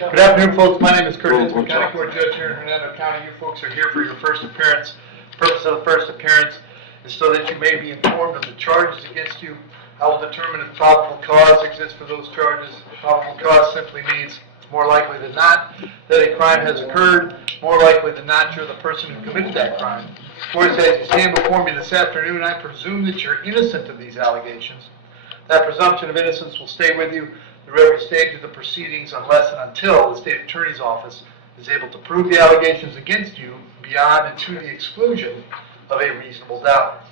Good afternoon, folks. My name is Kurt Hitzemann, County Court Judge here in Hernando County. You folks are here for your first appearance. The purpose of the first appearance is so that you may be informed of the charges against you. I will determine if probable cause exists for those charges. Probable cause simply means it's more likely than not that a crime has occurred. More likely than not, you're the person who committed that crime. Before you say, as you stand before me this afternoon, I presume that you're innocent of these allegations. That presumption of innocence will stay with you through every stage of the proceedings unless and until the state attorney's office is able to prove the allegations against you beyond and to the exclusion of a reasonable doubt.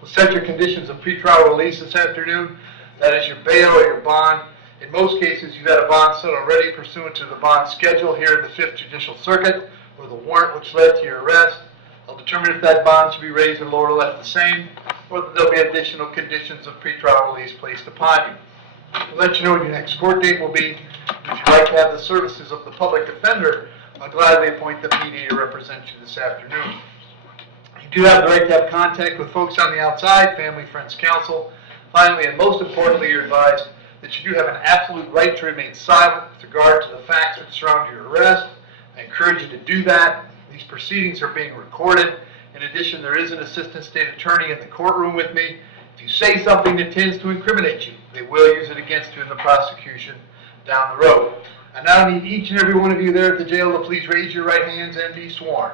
We'll set your conditions of pretrial release this afternoon. That is your bail or your bond. In most cases, you've had a bond set already pursuant to the bond schedule here in the 5th Judicial Circuit or the warrant which led to your arrest. I'll determine if that bond should be raised or lowered or left the same, or that there'll be additional conditions of pretrial release placed upon you. We'll let you know when your next court date will be. If you'd like to have the services of the public defender, I'll gladly appoint the PD to represent you this afternoon. You do have the right to have contact with folks on the outside, family, friends, counsel. Finally, and most importantly, you're advised that you do have an absolute right to remain silent with regard to the facts that surround your arrest. I encourage you to do that. These proceedings are being recorded. In addition, there is an assistant state attorney in the courtroom with me. If you say something that tends to incriminate you, they will use it against you in the prosecution down the road. I now need each and every one of you there at the jail to please raise your right hands and be sworn.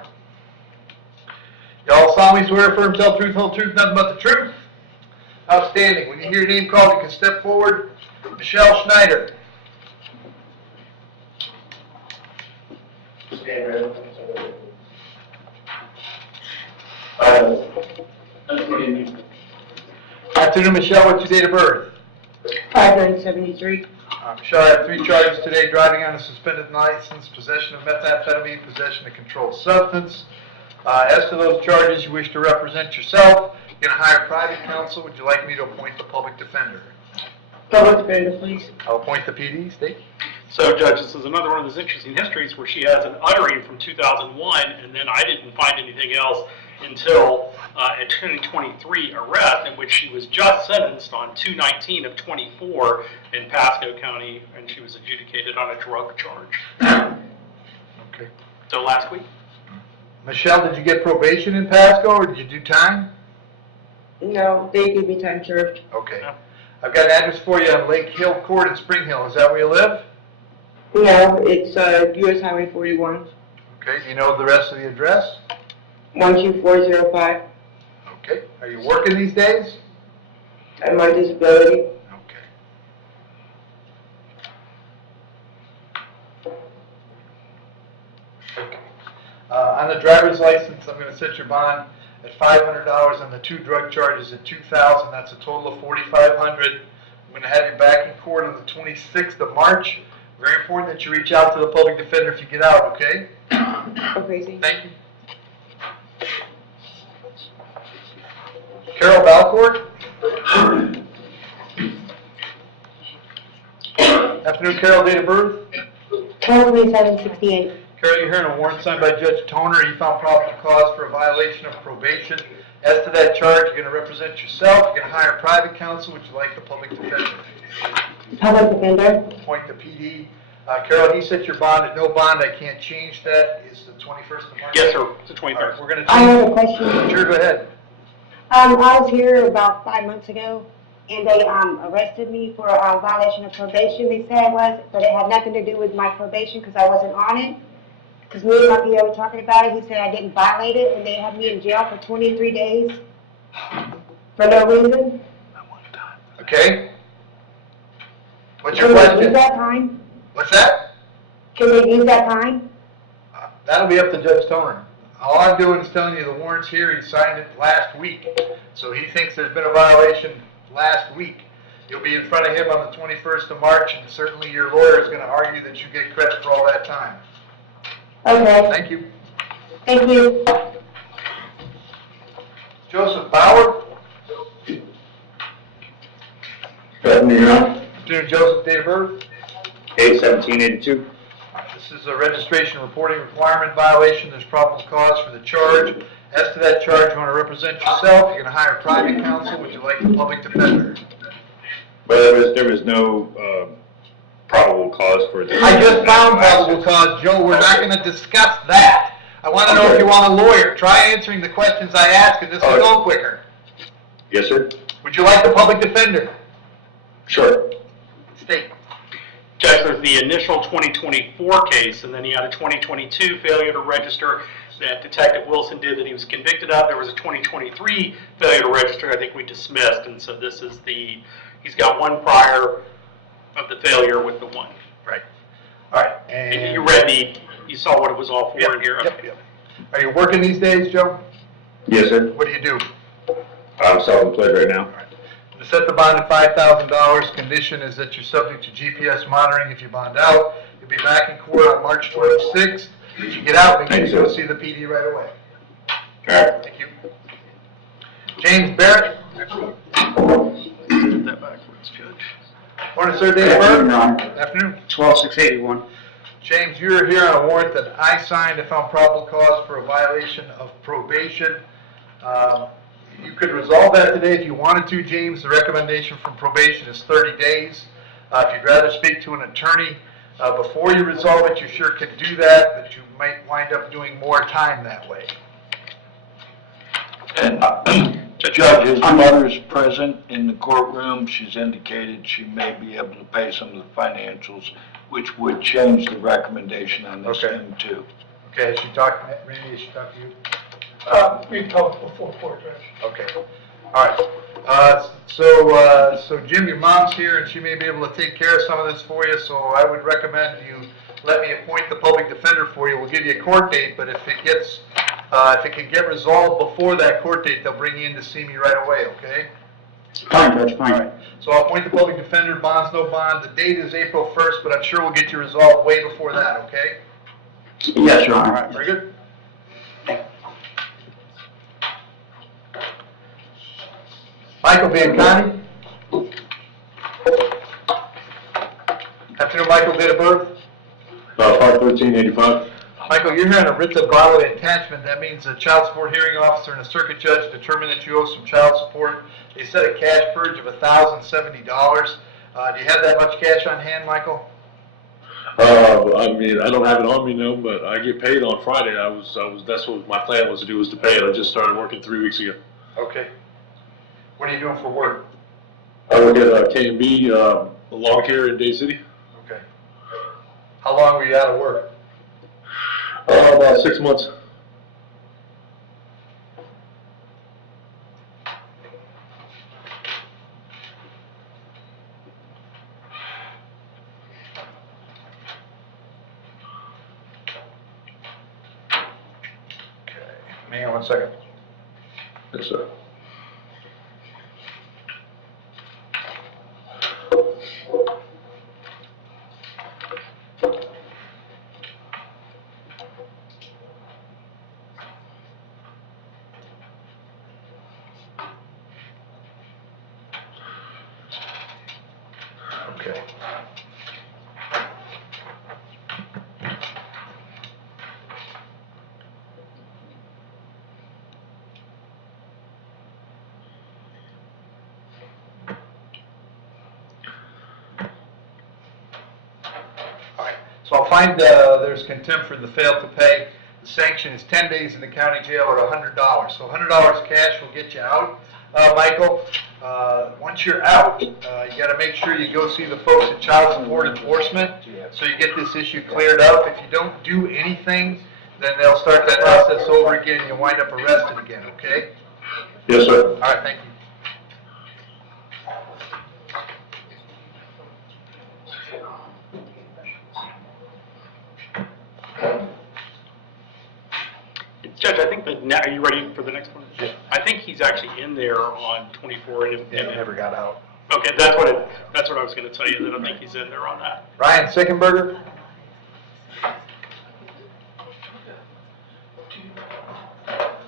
Y'all solemnly swear, affirm, tell the truth, whole truth, nothing but the truth? Outstanding. When you hear your name called, you can step forward. Michelle Schneider. Afternoon, Michelle. What's your date of birth? 5/9/73. Michelle, I have 3 charges today: driving on a suspended license, possession of methamphetamine, possession of controlled substance. As to those charges, you wish to represent yourself. You're going to hire private counsel. Would you like me to appoint the public defender? Public defender, please. I'll appoint the PD. State. So, Judge, this is another one of those interesting histories where she has an uttering from 2001, and then I didn't find anything else until a 2023 arrest in which she was just sentenced on 2/19 of 24 in Pasco County, and she was adjudicated on a drug charge. Okay. So last week. Michelle, did you get probation in Pasco, or did you do time? No, they gave me time served. Okay. I've got an address for you on Lake Hill Court in Spring Hill. Is that where you live? No, it's US Highway 41. Okay. Do you know the rest of the address? 12405. Okay. Are you working these days? And my disability. Okay. On the driver's license, I'm going to set your bond at $500 on the 2 drug charges at $2,000. That's a total of $4,500. I'm going to have you back in court on the 26th of March. Very important that you reach out to the public defender if you get out, okay? Okay, Thank you. Carol Balcourt. Afternoon, Carol. Date of birth? 12/27/68. Carol, you're hearing a warrant signed by Judge Toner. He found probable cause for a violation of probation. As to that charge, you're going to represent yourself. You're going to hire private counsel. Would you like the public defender? Public defender. Appoint the PD. Carol, he set your bond at no bond. I can't change that. Is the 21st of March? Yes, sir. It's the 23rd. All right, we're going to I change. have a question. Sure, go ahead. I was here about 5 months ago, and they arrested me for a violation of probation. They said it was, but it had nothing to do with my probation because I wasn't on it. Because me and my PO were talking about it. He said I didn't violate it, and they had me in jail for 23 days for no reason. Okay. What's your Can they question? use that time? What's that? Can they use that time? That'll be up to Judge Toner. All I'm doing is telling you the warrant's here. He signed it last week. So he thinks there's been a violation last week. You'll be in front of him on the 21st of March, and certainly your lawyer is going to argue that you get credit for all that time. Okay. Thank you. Thank you. Joseph Bauer. Good afternoon, Afternoon, Joseph. Date of birth? 8/17/82. This is a registration reporting requirement violation. There's probable cause for the charge. As to that charge, you want to represent yourself. You're going to hire private counsel. Would you like the public defender? Well, there was no probable cause for this. I just found probable cause, Joe, we're not gonna discuss that. I wanna know if you want a lawyer. Try answering the questions I ask, and this will go quicker. Yes, sir. Would you like the public defender? Sure. State. Judge, there's the initial 2024 case, and then you had a 2022 failure to register that Detective Wilson did that he was convicted of. There was a 2023 failure to register I think we dismissed, and so this is he's got one prior of the failure with the one. Right. All right, And you saw what it was all for in here? Yep, yep. Are you working these days, Joe? Yes, sir. What do you do? I'm self-employed right now. To set the bond at $5,000, condition is that you're subject to GPS monitoring if you bond out. You'll be back in court on March 26th. If you get out, make sure you go see the PD right away. All right. Thank you. James Barrett. That backwards, Judge. Morning, sir. Date of birth? Afternoon. Afternoon. 12681. James, you're here on a warrant that I signed if found probable cause for a violation of probation. You could resolve that today if you wanted to, James. The recommendation from probation is 30 days. If you'd rather speak to an attorney before you resolve it, you sure can do that, but you might wind up doing more time that way. And Judge, his mother's present in the courtroom. She's indicated she may be able to pay some of the financials, which would change the recommendation on this Okay. end too. Okay, has she talked, Randy, has she talked to you? We talked before court, Judge. Okay, all right. So Jim, your mom's here, and she may be able to take care of some of this for you, so I would recommend you let me appoint the public defender for you. We'll give you a court date, but if it can get resolved before that court date, they'll bring you in to see me right away, okay? Fine, Judge, All right, so I'll appoint the public defender, bonds, no bond. The date is April 1st, but I'm sure we'll get you resolved way before that, okay? Yes, Your All Honor. right, very good. Michael Biancani. Afternoon, Michael, date of birth? 5/13/85. Michael, you're here on a writ of bodily attachment. That means a child support hearing officer and a circuit judge determined that you owe some child support. They set a cash purge of $1,070. Do you have that much cash on hand, Michael? I mean, I don't have it on me now, but I get paid on Friday. That's what my plan was to do, was to pay it. I just started working 3 weeks ago. Okay. What are you doing for work? I work at K&B, lawn care in Day City. Okay. How long were you out of work? About 6 months. Okay. Hang on one second. Yes, sir. Okay. All right. So I'll find there's contempt for the fail to pay. The sanction is 10 days in the county jail or $100. So $100 cash will get you out. Michael, once you're out, you got to make sure you go see the folks at Child Support Enforcement so you get this issue cleared up. If you don't do anything, then they'll start that process over again and you'll wind up arrested again, okay? Yes, sir. All right, thank you. Judge, I think are you ready for the next one? Yeah. I think he's actually in there on 24 and Yeah, never got out. okay, that's what I was going to tell you, that I think he's in there on that. Ryan Sickenberger?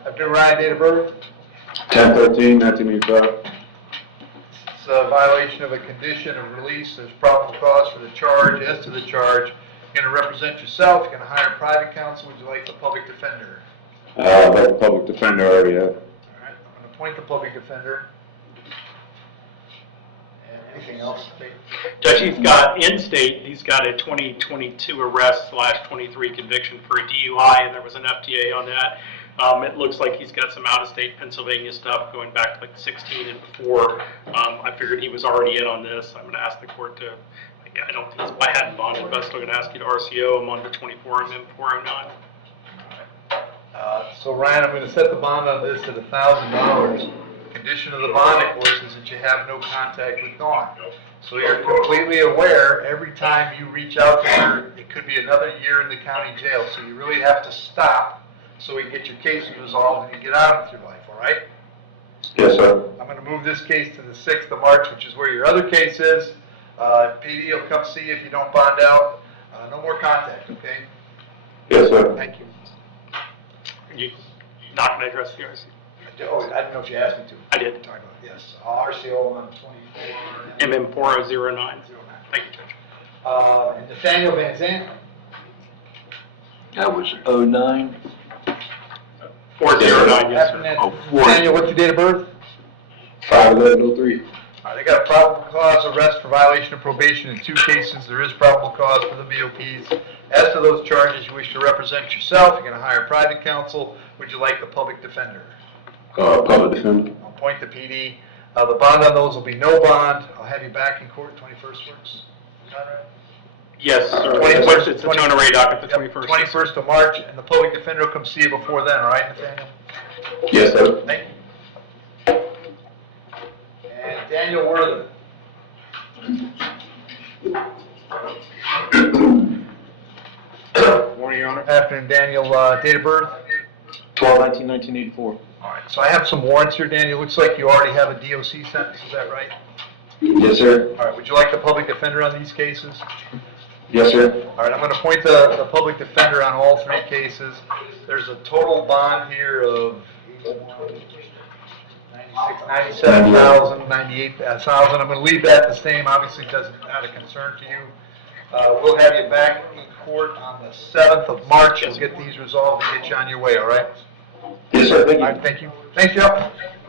Afternoon, Ryan, date of birth? 10/13/1985. It's a violation of a condition of release. There's probable cause for the charge. As to the charge, you're going to represent yourself. You're going to hire private counsel. Would you like the public defender? I'd like the public defender already. All right, I'm going to appoint the public defender. And Anything else? Judge, he's got in-state, he's got a 2022 arrest/23 conviction for a DUI, and there was an FTA on that. It looks like he's got some out-of-state Pennsylvania stuff going back to like 16 and before. I figured he was already in on this. I'm going to ask the court to, I don't think I hadn't bonded, but I'm still going to ask you to RCO him on the 24 and then 409. So Ryan, I'm going to set the bond on this at $1,000. Condition of the bond, of course, is that you have no contact with Dawn. So you're completely aware, every time you reach out to her, it could be another year in the county jail. So you really have to stop so we can get your case resolved and you get on with your life, all right? Yes, sir. I'm going to move this case to the 6th of March, which is where your other case is. PD will come see you if you don't bond out. No more contact, okay? Yes, sir. Thank you. You not going to address the RC? Oh, I didn't know if you asked me to. I did. Talk about, yes, RCO on 24. MM 4009. Thank you, Judge. And Nathaniel Van Zandt. That was 09. 409, yes, sir. Oh, Nathaniel, what's your date of birth? 5/11/03. All right, they got a probable cause arrest for violation of probation in 2 cases. There is probable cause for the BOPs. As to those charges, you wish to represent yourself, you're going to hire private counsel. Would you like the public defender? Public defender. I'll point the PD. The bond on those will be no bond. I'll have you back in court 21st works. Conrad? Yes, sir. 21st, It's a tone array docket, the 21st. 21st of March, and the public defender will come see you before then, all right, Nathaniel? Yes, sir. Thank you. And Daniel Worthen. Morning, Your Honor. Afternoon, Daniel. Date of birth? 12/19/1984. All right, so I have some warrants here, Daniel. Looks like you already have a DOC sentence, is that right? Yes, sir. All right, would you like the public defender on these cases? Yes, sir. All right, I'm going to appoint the public defender on all 3 cases. There's a total bond here of 97,000, 98,000. I'm going to leave that the same. Obviously, it doesn't not a concern to you. We'll have you back in court on the 7th of March and get these resolved and get you on your way, all right? Yes, sir. Thank All you. right, thank you. Thanks, Joe.